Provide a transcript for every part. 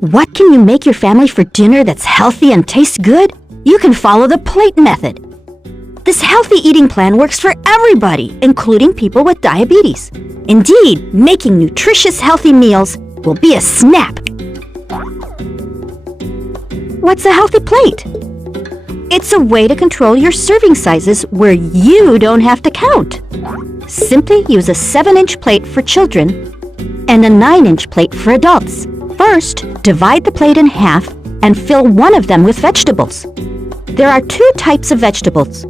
What can you make your family for dinner that's healthy and tastes good? You can follow the plate method. This healthy eating plan works for everybody, including people with diabetes. Indeed, making nutritious, healthy meals will be a snap. What's a healthy plate? It's a way to control your serving sizes where you don't have to count. Simply use a 7-inch plate for children and a 9-inch plate for adults. First, divide the plate in half and fill one of them with vegetables. There are 2 types of vegetables: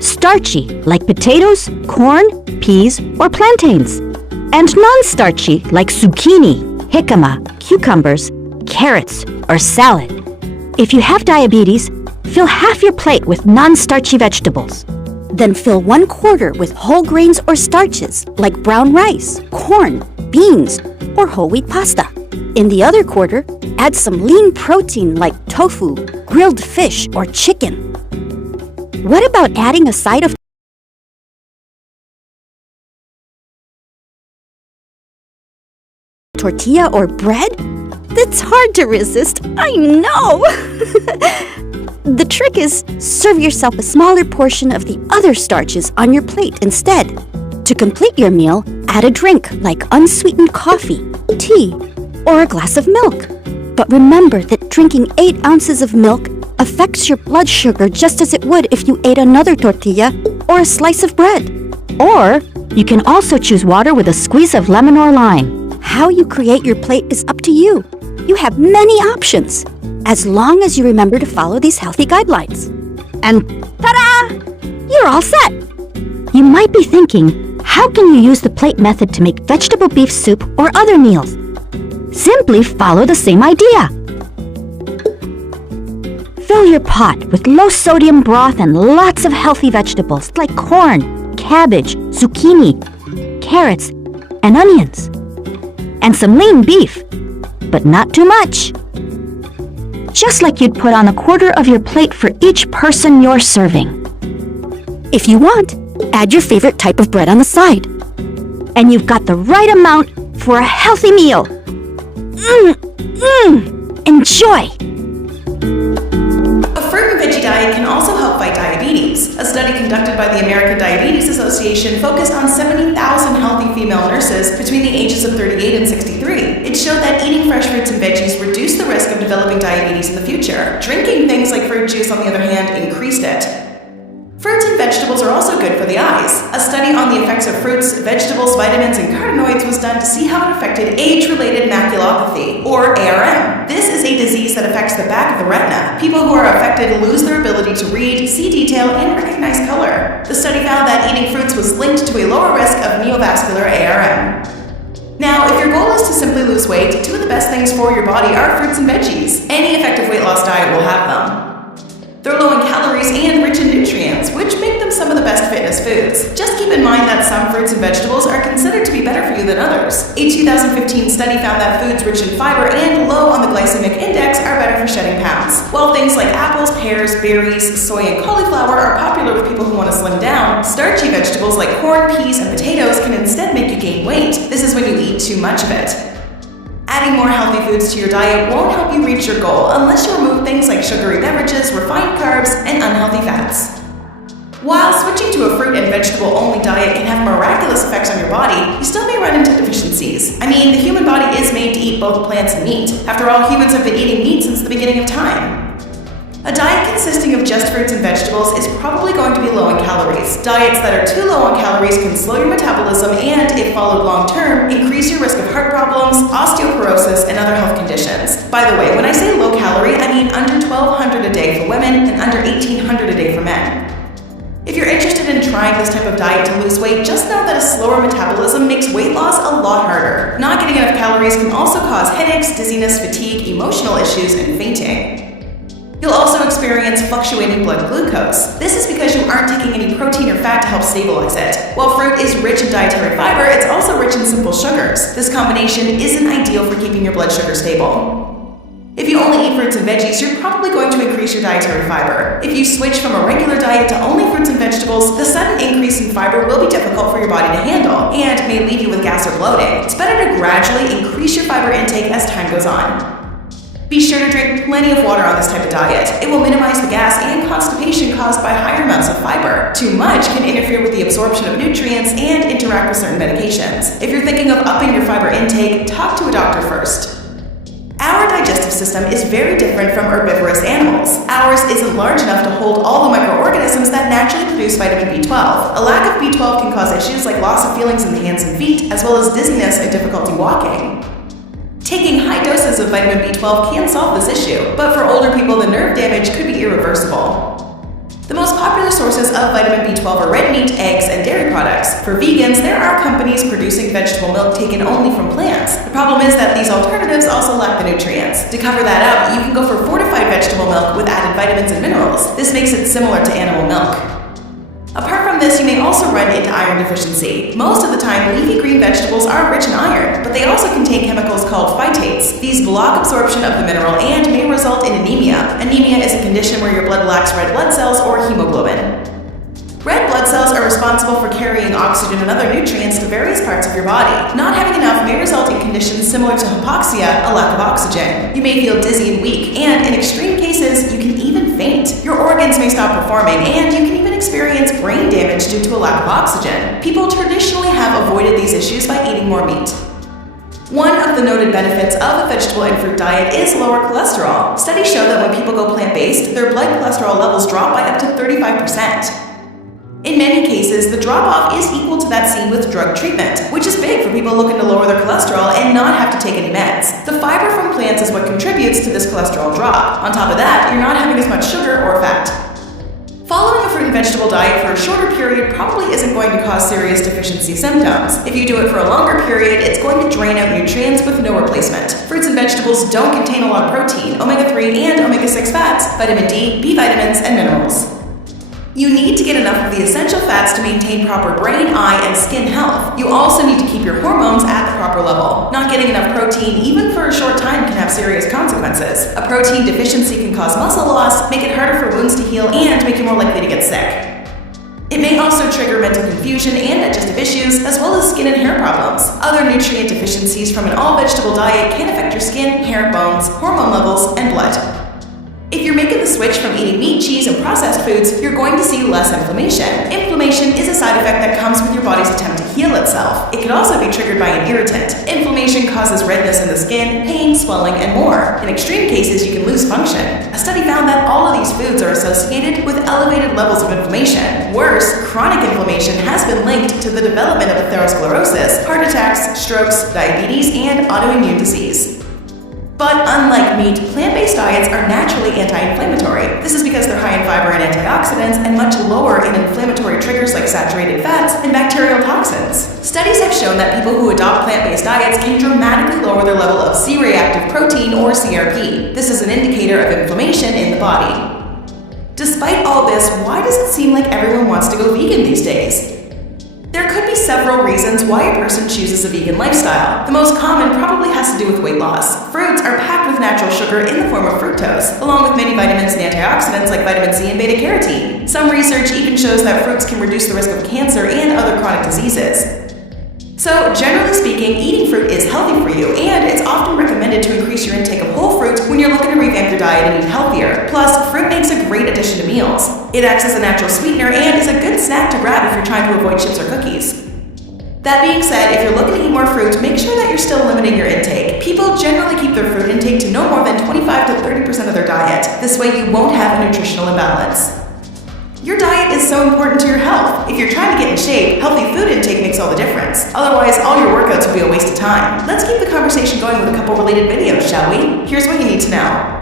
starchy, like potatoes, corn, peas, or plantains, and non-starchy, like zucchini, jicama, cucumbers, carrots, or salad. If you have diabetes, fill half your plate with non-starchy vegetables. Then fill 1/4 with whole grains or starches, like brown rice, corn, beans, or whole wheat pasta. In the other quarter, add some lean protein like tofu, grilled fish, or chicken. What about adding a side of tortilla or bread? That's hard to resist, I know! The trick is, serve yourself a smaller portion of the other starches on your plate instead. To complete your meal, add a drink like unsweetened coffee, tea, or a glass of milk. But remember that drinking 8 ounces of milk affects your blood sugar just as it would if you ate another tortilla or a slice of bread. Or, you can also choose water with a squeeze of lemon or lime. How you create your plate is up to you. You have many options, as long as you remember to follow these healthy guidelines. And ta-da! You're all set! You might be thinking, how can you use the plate method to make vegetable beef soup or other meals? Simply follow the same idea. Fill your pot with low-sodium broth and lots of healthy vegetables like corn, cabbage, zucchini, carrots, and onions. And some lean beef, but not too much. Just like you'd put on 1/4 of your plate for each person you're serving. If you want, add your favorite type of bread on the side. And you've got the right amount for a healthy meal. Enjoy! A fruit and veggie diet can also help fight diabetes. A study conducted by the American Diabetes Association focused on 70,000 healthy female nurses between the ages of 38 and 63. It showed that eating fresh fruits and veggies reduced the risk of developing diabetes in the future. Drinking things like fruit juice, on the other hand, increased it. Fruits and vegetables are also good for the eyes. A study on the effects of fruits, vegetables, vitamins, and carotenoids was done to see how it affected age-related maculopathy, or ARM. This is a disease that affects the back of the retina. People who are affected lose their ability to read, see detail, and recognize color. The study found that eating fruits was linked to a lower risk of neovascular ARM. Now, if your goal is to simply lose weight, 2 of the best things for your body are fruits and veggies. Any effective weight loss diet will have them. They're low in calories and rich in nutrients, which make them some of the best fitness foods. Just keep in mind that some fruits and vegetables are considered to be better for you than others. A 2015 study found that foods rich in fiber and low on the glycemic index are better for shedding pounds. While things like apples, pears, berries, soy, and cauliflower are popular with people who want to slim down, starchy vegetables like corn, peas, and potatoes can instead make you gain weight. This is when you eat too much of it. Adding more healthy foods to your diet won't help you reach your goal unless you remove things like sugary beverages, refined carbs, and unhealthy fats. While switching to a fruit and vegetable-only diet can have miraculous effects on your body, you still may run into deficiencies. I mean, the human body is made to eat both plants and meat. After all, humans have been eating meat since the beginning of time. A diet consisting of just fruits and vegetables is probably going to be low in calories. Diets that are too low on calories can slow your metabolism and, if followed long-term, increase your risk of heart problems, osteoporosis, and other health conditions. By the way, when I say low calorie, I mean under 1,200 a day for women and under 1,800 a day for men. If you're interested in trying this type of diet to lose weight, just know that a slower metabolism makes weight loss a lot harder. Not getting enough calories can also cause headaches, dizziness, fatigue, emotional issues, and fainting. You'll also experience fluctuating blood glucose. This is because you aren't taking any protein or fat to help stabilize it. While fruit is rich in dietary fiber, it's also rich in simple sugars. This combination isn't ideal for keeping your blood sugar stable. If you only eat fruits and veggies, you're probably going to increase your dietary fiber. If you switch from a regular diet to only fruits and vegetables, the sudden increase in fiber will be difficult for your body to handle and may leave you with gas or bloating. It's better to gradually increase your fiber intake as time goes on. Be sure to drink plenty of water on this type of diet. It will minimize the gas and constipation caused by higher amounts of fiber. Too much can interfere with the absorption of nutrients and interact with certain medications. If you're thinking of upping your fiber intake, talk to a doctor first. Our digestive system is very different from herbivorous animals. Ours isn't large enough to hold all the microorganisms that naturally produce vitamin B12. A lack of B12 can cause issues like loss of feelings in the hands and feet, as well as dizziness and difficulty walking. Taking high doses of vitamin B12 can solve this issue, but for older people, the nerve damage could be irreversible. The most popular sources of vitamin B12 are red meat, eggs, and dairy products. For vegans, there are companies producing vegetable milk taken only from plants. The problem is that these alternatives also lack the nutrients. To cover that up, you can go for fortified vegetable milk with added vitamins and minerals. This makes it similar to animal milk. Apart from this, you may also run into iron deficiency. Most of the time, leafy green vegetables are rich in iron, but they also contain chemicals called phytates. These block absorption of the mineral and may result in anemia. Anemia is a condition where your blood lacks red blood cells or hemoglobin. Red blood cells are responsible for carrying oxygen and other nutrients to various parts of your body. Not having enough may result in conditions similar to hypoxia, a lack of oxygen. You may feel dizzy and weak, and in extreme cases, you can even faint. Your organs may stop performing, and you can even experience brain damage due to a lack of oxygen. People traditionally have avoided these issues by eating more meat. One of the noted benefits of a vegetable and fruit diet is lower cholesterol. Studies show that when people go plant-based, their blood cholesterol levels drop by up to 35%. In many cases, the drop-off is equal to that seen with drug treatment, which is big for people looking to lower their cholesterol and not have to take any meds. The fiber from plants is what contributes to this cholesterol drop. On top of that, you're not having as much sugar or fat. Following a fruit and vegetable diet for a shorter period probably isn't going to cause serious deficiency symptoms. If you do it for a longer period, it's going to drain out nutrients with no replacement. Fruits and vegetables don't contain a lot of protein, omega-3 and omega-6 fats, vitamin D, B vitamins, and minerals. You need to get enough of the essential fats to maintain proper brain, eye, and skin health. You also need to keep your hormones at the proper level. Not getting enough protein, even for a short time, can have serious consequences. A protein deficiency can cause muscle loss, make it harder for wounds to heal, and make you more likely to get sick. It may also trigger mental confusion and digestive issues, as well as skin and hair problems. Other nutrient deficiencies from an all-vegetable diet can affect your skin, hair, bones, hormone levels, and blood. If you're making the switch from eating meat, cheese, and processed foods, you're going to see less inflammation. Inflammation is a side effect that comes with your body's attempt to heal itself. It can also be triggered by an irritant. Inflammation causes redness in the skin, pain, swelling, and more. In extreme cases, you can lose function. A study found that all of these foods are associated with elevated levels of inflammation. Worse, chronic inflammation has been linked to the development of atherosclerosis, heart attacks, strokes, diabetes, and autoimmune disease. But unlike meat, plant-based diets are naturally anti-inflammatory. This is because they're high in fiber and antioxidants and much lower in inflammatory triggers like saturated fats and bacterial toxins. Studies have shown that people who adopt plant-based diets can dramatically lower their level of C-reactive protein or CRP. This is an indicator of inflammation in the body. Despite all this, why does it seem like everyone wants to go vegan these days? There could be several reasons why a person chooses a vegan lifestyle. The most common probably has to do with weight loss. Fruits are packed with natural sugar in the form of fructose, along with many vitamins and antioxidants like vitamin C and beta-carotene. Some research even shows that fruits can reduce the risk of cancer and other chronic diseases. So, generally speaking, eating fruit is healthy for you, and it's often recommended to increase your intake of whole fruit when you're looking to revamp your diet and eat healthier. Plus, fruit makes a great addition to meals. It acts as a natural sweetener and is a good snack to grab if you're trying to avoid chips or cookies. That being said, if you're looking to eat more fruit, make sure that you're still limiting your intake. People generally keep their fruit intake to no more than 25 to 30% of their diet. This way you won't have a nutritional imbalance. Your diet is so important to your health. If you're trying to get in shape, healthy food intake makes all the difference. Otherwise, all your workouts will be a waste of time. Let's keep the conversation going with a couple related videos, shall we? Here's what you need to know.